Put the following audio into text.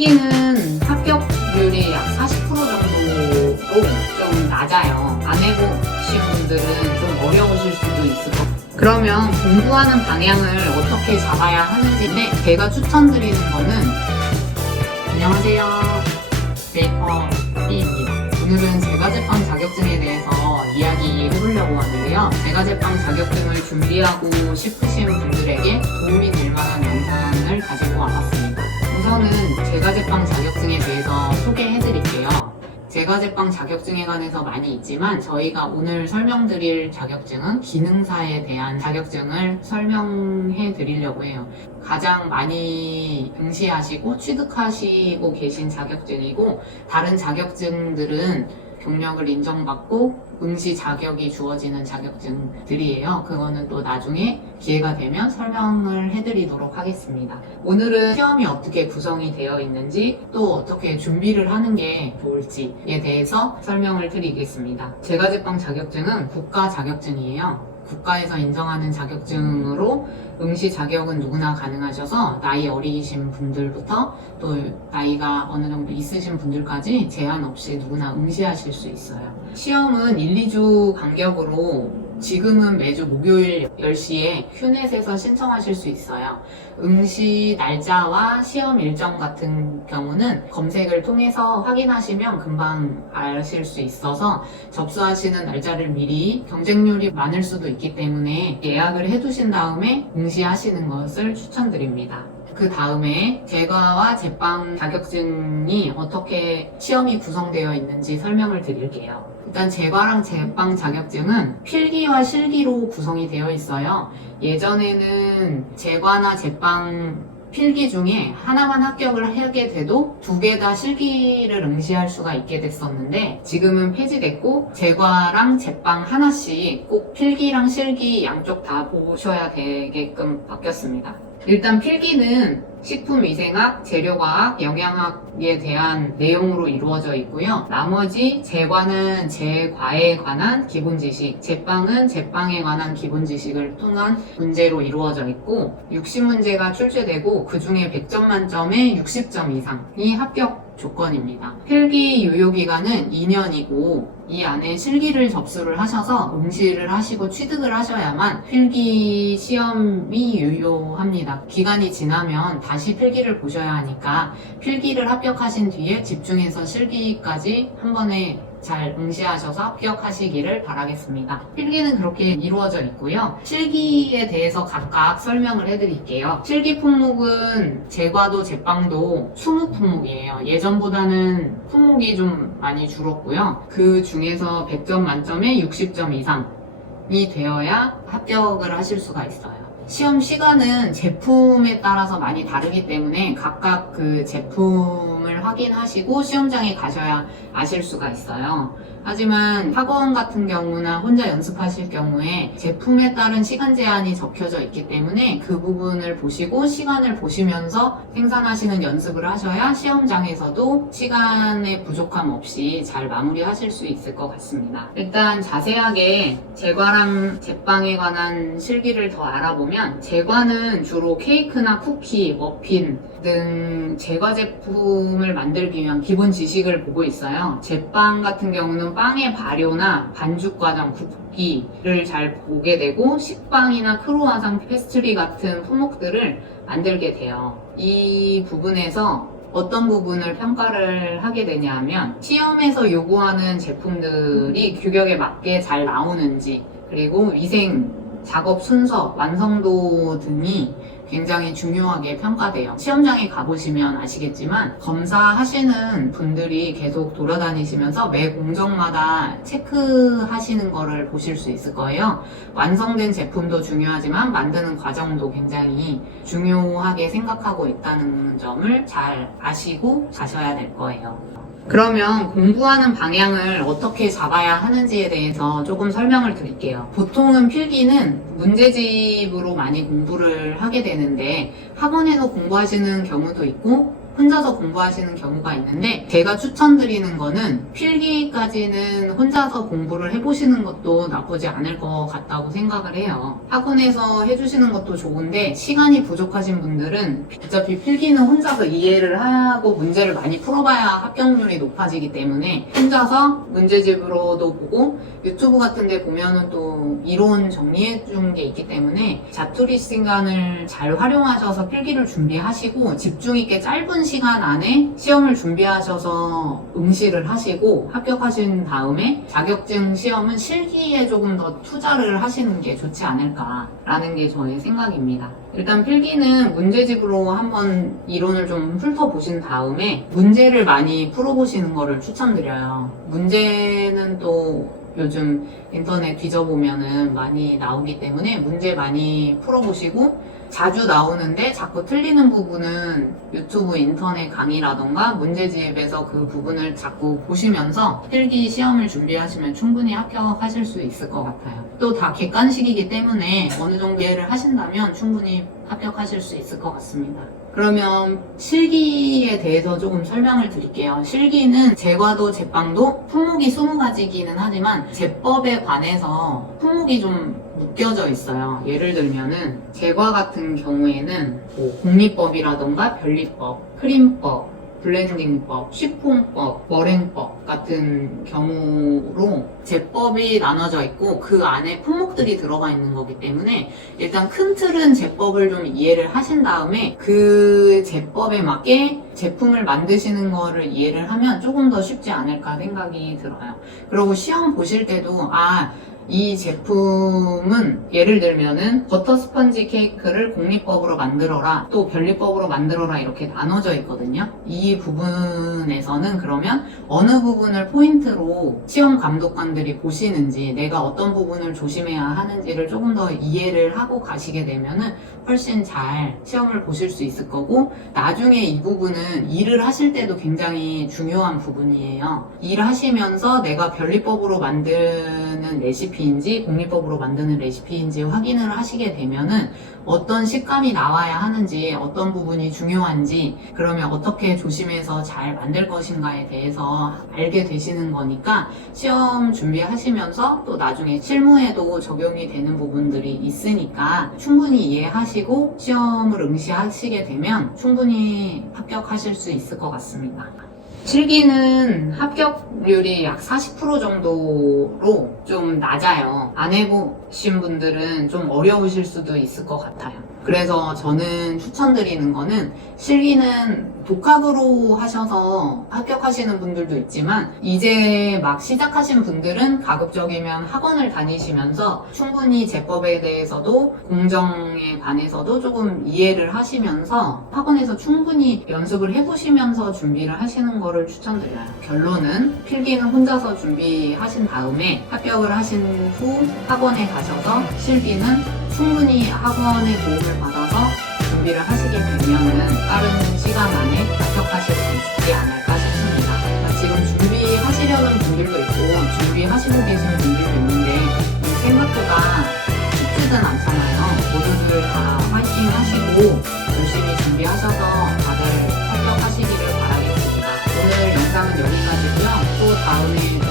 필기는 합격률이 약 40% 정도로 좀 낮아요. 안 해보신 분들은 좀 어려우실 수도 있을 것 같아요. 그러면 공부하는 방향을 어떻게 잡아야 하는지인데 제가 추천드리는 거는 안녕하세요. 메이커 B입니다. 오늘은 제과제빵 자격증에 대해서 이야기해보려고 하는데요. 제과제빵 자격증을 준비하고 싶으신 분들에게 도움이 될 만한 영상을 가지고 와봤습니다. 우선은 제과제빵 자격증에 대해서 소개해드릴게요. 제과제빵 자격증에 관해서 많이 있지만 저희가 오늘 설명드릴 자격증은 기능사에 대한 자격증을 설명해 드리려고 해요. 가장 많이 응시하시고 취득하시고 계신 자격증이고 다른 자격증들은 경력을 인정받고 응시 자격이 주어지는 자격증들이에요. 그거는 또 나중에 기회가 되면 설명을 해드리도록 하겠습니다. 오늘은 시험이 어떻게 구성이 되어 있는지 또 어떻게 준비를 하는 게 좋을지에 대해서 설명을 드리겠습니다. 제과제빵 자격증은 국가 자격증이에요. 국가에서 인정하는 자격증으로 응시 자격은 누구나 가능하셔서 나이 어리신 분들부터 또 나이가 어느 정도 있으신 분들까지 제한 없이 누구나 응시하실 수 있어요. 시험은 1, 2주 간격으로 지금은 매주 목요일 10시에 휴넷에서 신청하실 수 있어요. 응시 날짜와 시험 일정 같은 경우는 검색을 통해서 확인하시면 금방 아실 수 있어서 접수하시는 날짜를 미리 경쟁률이 많을 수도 있기 때문에 예약을 해두신 다음에 응시하시는 것을 추천드립니다. 그 다음에 제과와 제빵 자격증이 어떻게 시험이 구성되어 있는지 설명을 드릴게요. 일단 제과랑 제빵 자격증은 필기와 실기로 구성이 되어 있어요. 예전에는 제과나 제빵 필기 중에 하나만 합격을 하게 돼도 두 개 다 실기를 응시할 수가 있게 됐었는데 지금은 폐지됐고 제과랑 제빵 하나씩 꼭 필기랑 실기 양쪽 다 보셔야 되게끔 바뀌었습니다. 일단 필기는 식품위생학, 재료과학, 영양학에 대한 내용으로 이루어져 있고요. 나머지 제과는 제과에 관한 기본 지식, 제빵은 제빵에 관한 기본 지식을 통한 문제로 이루어져 있고 60문제가 출제되고 그 중에 100점 만점에 60점 이상이 합격 조건입니다. 필기 유효 기간은 2년이고 이 안에 실기를 접수를 하셔서 응시를 하시고 취득을 하셔야만 필기 시험이 유효합니다. 기간이 지나면 다시 필기를 보셔야 하니까 필기를 합격하신 뒤에 집중해서 실기까지 한 번에 잘 응시하셔서 합격하시기를 바라겠습니다. 필기는 그렇게 이루어져 있고요. 실기에 대해서 각각 설명을 해드릴게요. 실기 품목은 제과도 제빵도 20품목이에요. 예전보다는 품목이 좀 많이 줄었고요. 그 중에서 100점 만점에 60점 이상이 되어야 합격을 하실 수가 있어요. 시험 시간은 제품에 따라서 많이 다르기 때문에 각각 그 제품 을 확인하시고 시험장에 가셔야 아실 수가 있어요. 하지만 학원 같은 경우나 혼자 연습하실 경우에 제품에 따른 시간 제한이 적혀져 있기 때문에 그 부분을 보시고 시간을 보시면서 생산하시는 연습을 하셔야 시험장에서도 시간의 부족함 없이 잘 마무리하실 수 있을 것 같습니다. 일단 자세하게 제과랑 제빵에 관한 실기를 더 알아보면 제과는 주로 케이크나 쿠키, 머핀 등 제과 제품 을 만들기 위한 기본 지식을 보고 있어요. 제빵 같은 경우는 빵의 발효나 반죽 과정, 굽기를 잘 보게 되고 식빵이나 크루아상, 페스트리 같은 품목들을 만들게 돼요. 이 부분에서 어떤 부분을 평가를 하게 되냐 하면 시험에서 요구하는 제품들이 규격에 맞게 잘 나오는지 그리고 위생, 작업 순서, 완성도 등이 굉장히 중요하게 평가돼요. 시험장에 가보시면 아시겠지만 검사하시는 분들이 계속 돌아다니시면서 매 공정마다 체크하시는 거를 보실 수 있을 거예요. 완성된 제품도 중요하지만 만드는 과정도 굉장히 중요하게 생각하고 있다는 점을 잘 아시고 가셔야 될 거예요. 그러면 공부하는 방향을 어떻게 잡아야 하는지에 대해서 조금 설명을 드릴게요. 보통은 필기는 문제집으로 많이 공부를 하게 되는데 학원에서 공부하시는 경우도 있고 혼자서 공부하시는 경우가 있는데 제가 추천드리는 거는 필기까지는 혼자서 공부를 해보시는 것도 나쁘지 않을 것 같다고 생각을 해요. 학원에서 해주시는 것도 좋은데 시간이 부족하신 분들은 어차피 필기는 혼자서 이해를 하고 문제를 많이 풀어봐야 합격률이 높아지기 때문에 혼자서 문제집으로도 보고 유튜브 같은 데 보면은 또 이론 정리해 준 게 있기 때문에 자투리 시간을 잘 활용하셔서 필기를 준비하시고 집중 있게 짧은 시간 안에 시험을 준비하셔서 응시를 하시고 합격하신 다음에 자격증 시험은 실기에 조금 더 투자를 하시는 게 좋지 않을까라는 게 저의 생각입니다. 일단 필기는 문제집으로 한번 이론을 좀 훑어보신 다음에 문제를 많이 풀어보시는 거를 추천드려요. 문제는 또 요즘 인터넷 뒤져보면은 많이 나오기 때문에 문제 많이 풀어보시고 자주 나오는데 자꾸 틀리는 부분은 유튜브 인터넷 강의라던가 문제집에서 그 부분을 자꾸 보시면서 필기 시험을 준비하시면 충분히 합격하실 수 있을 것 같아요. 또 다 객관식이기 때문에 어느 정도 이해를 하신다면 충분히 합격하실 수 있을 것 같습니다. 그러면 실기에 대해서 조금 설명을 드릴게요. 실기는 제과도 제빵도 품목이 20가지기는 하지만 제법에 관해서 품목이 좀 묶여져 있어요. 예를 들면은 제과 같은 경우에는 뭐 공리법이라던가 변리법, 크림법, 블렌딩법, 식품법, 머랭법 같은 경우로 제법이 나눠져 있고 그 안에 품목들이 들어가 있는 거기 때문에 일단 큰 틀은 제법을 좀 이해를 하신 다음에 그 제법에 맞게 제품을 만드시는 거를 이해를 하면 조금 더 쉽지 않을까 생각이 들어요. 그리고 시험 보실 때도 아, 이 제품은 예를 들면은 버터 스펀지 케이크를 공리법으로 만들어라 또 변리법으로 만들어라 이렇게 나눠져 있거든요. 이 부분에서는 그러면 어느 부분을 포인트로 시험 감독관들이 보시는지 내가 어떤 부분을 조심해야 하는지를 조금 더 이해를 하고 가시게 되면은 훨씬 잘 시험을 보실 수 있을 거고 나중에 이 부분은 일을 하실 때도 굉장히 중요한 부분이에요. 일하시면서 내가 변리법으로 만드는 레시피 인지 공리법으로 만드는 레시피인지 확인을 하시게 되면은 어떤 식감이 나와야 하는지 어떤 부분이 중요한지 그러면 어떻게 조심해서 잘 만들 것인가에 대해서 알게 되시는 거니까 시험 준비하시면서 또 나중에 실무에도 적용이 되는 부분들이 있으니까 충분히 이해하시고 시험을 응시하시게 되면 충분히 합격하실 수 있을 것 같습니다. 실기는 합격률이 약 40% 정도로 좀 낮아요. 안 해보신 분들은 좀 어려우실 수도 있을 것 같아요. 그래서 저는 추천드리는 거는 실기는 독학으로 하셔서 합격하시는 분들도 있지만 이제 막 시작하신 분들은 가급적이면 학원을 다니시면서 충분히 제법에 대해서도 공정에 관해서도 조금 이해를 하시면서 학원에서 충분히 연습을 해보시면서 준비를 하시는 거를 추천드려요. 결론은 필기는 혼자서 준비하신 다음에 합격을 하신 후 학원에 가셔서 실기는 충분히 학원의 도움을 받아서 준비를 하시게 되면은 빠른 시간 안에 합격하실 수 있지 않을까 싶습니다. 그러니까 지금 준비하시려는 분들도 있고 준비하시고 계신 분들도 있는데 생각보다 쉽지는 않잖아요. 모두들 다 화이팅 하시고 열심히 준비하셔서 다들 합격하시기를 바라겠습니다. 오늘 영상은 여기까지고요. 또 다음에